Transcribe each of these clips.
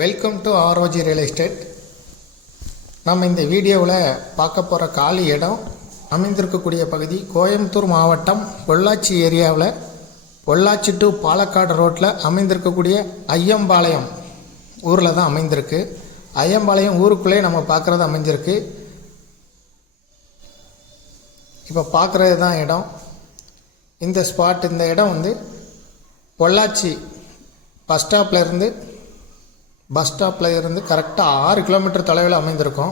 Welcome to ROG real estate. நம்ம இந்த வீடியோவில் பார்க்க போகிற காலி இடம் அமைந்திருக்கக்கூடிய பகுதி கோயம்புத்தூர் மாவட்டம் பொள்ளாச்சி ஏரியாவில் பொள்ளாச்சி டு பாலக்காடு ரோட்டில் அமைந்திருக்கக்கூடிய ஐயம்பாளையம் ஊரில் தான் அமைந்திருக்கு. ஐயம்பாளையம் ஊருக்குள்ளே நம்ம பார்க்குறது அமைஞ்சிருக்கு. இப்போ பார்க்குறது தான் இடம். இந்த ஸ்பாட், இந்த இடம் வந்து பொள்ளாச்சி பஸ் ஸ்டாப்பில் இருந்து கரெக்டாக 6 கிலோமீட்டர் தொலைவில் அமைந்திருக்கும்.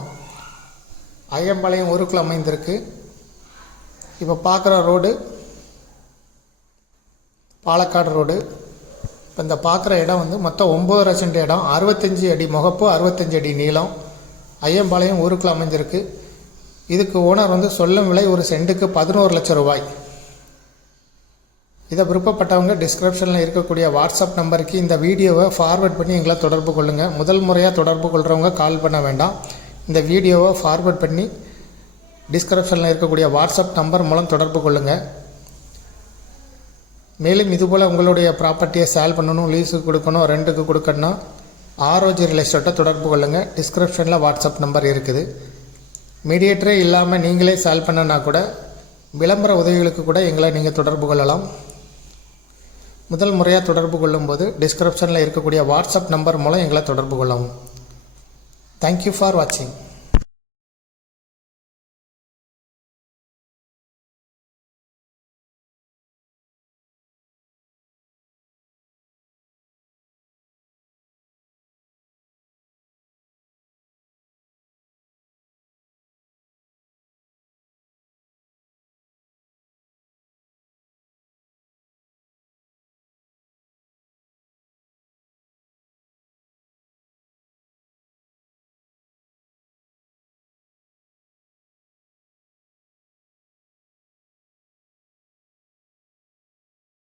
ஐயம்பாளையம் ஊருக்குள்ள அமைந்திருக்கு. இப்போ பார்க்குற ரோடு பாலக்காடு ரோடு. இப்போ இந்த பார்க்குற இடம் வந்து மொத்தம் 9 சென்ட் இடம், 65 அடி முகப்பு, 65 அடி நீளம். ஐயம்பாளையம் ஊருக்குள்ள அமைஞ்சிருக்கு. இதுக்கு ஓனர் வந்து சொல்லும் விலை ஒரு சென்ட்டுக்கு 11 லட்சம் ரூபாய். இதை விருப்பப்பட்டவங்க டிஸ்கிரிப்ஷனில் இருக்கக்கூடிய வாட்ஸ்அப் நம்பருக்கு இந்த வீடியோவை ஃபார்வேர்ட் பண்ணி எங்களை தொடர்பு கொள்ளுங்கள். முதல் முறையாக தொடர்பு கொள்கிறவங்க கால் பண்ண வேண்டாம். இந்த வீடியோவை ஃபார்வேர்ட் பண்ணி டிஸ்கிரிப்ஷனில் இருக்கக்கூடிய வாட்ஸ்அப் நம்பர் மூலம் தொடர்பு கொள்ளுங்கள். மேலும் இதுபோல் உங்களுடைய ப்ராப்பர்ட்டியை சேல் பண்ணணும், லீஸுக்கு கொடுக்கணும், ரெண்ட்டுக்கு கொடுக்கணும், ஆர்ஓஜி ரியல் எஸ்டேட்டை தொடர்பு கொள்ளுங்கள். டிஸ்கிரிப்ஷனில் வாட்ஸ்அப் நம்பர் இருக்குது. மீடியேட்டரே இல்லாமல் நீங்களே சேல் பண்ணனா கூட விளம்பர உதவிகளுக்கு கூட எங்களை நீங்கள் தொடர்பு கொள்ளலாம். முதல் முறையாக தொடர்பு கொள்ளும்போது டிஸ்கிரிப்ஷனில் இருக்கக்கூடிய வாட்ஸ்அப் நம்பர் மூலம் எங்களை தொடர்பு கொள்ளவும். தேங்க்யூ ஃபார் வாட்சிங்.